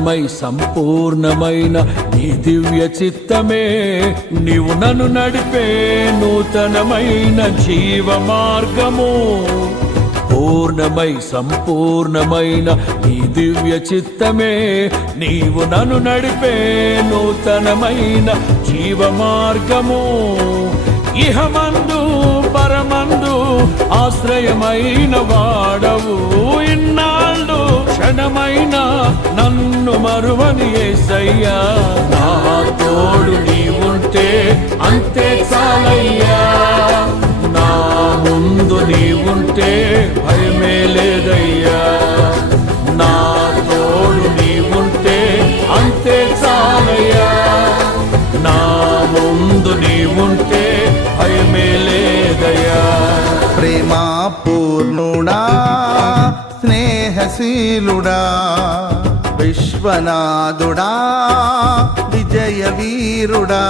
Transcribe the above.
పూర్ణమై సంపూర్ణమైన నీ దివ్య చిత్తమే నీవు నన్ను నడిపే నూతనమైన జీవ మార్గము. పూర్ణమై సంపూర్ణమైన నీ దివ్య చిత్తమే నీవు నన్ను నడిపే నూతనమైన జీవ మార్గము. ఇహమందు పరమందు ఆశ్రయమైన వాడవు, ఇన్నాళ్ళు క్షణమైన నన్ను మరువని యేసయ్యా. నా తోడు నీవుంటే అంతే చాలయ్యా, నా ముందు నీవుంటే భయమే లేదయ్యా. నా తోడు నీవుంటే అంతే చాలయ్యా, నా ముందు నీవుంటే భయమే లేదయ్యా. ప్రేమా పూర్ణుడా, స్నేహశీలుడా, విశ్వనాథుడా, విజయ వీరుడా.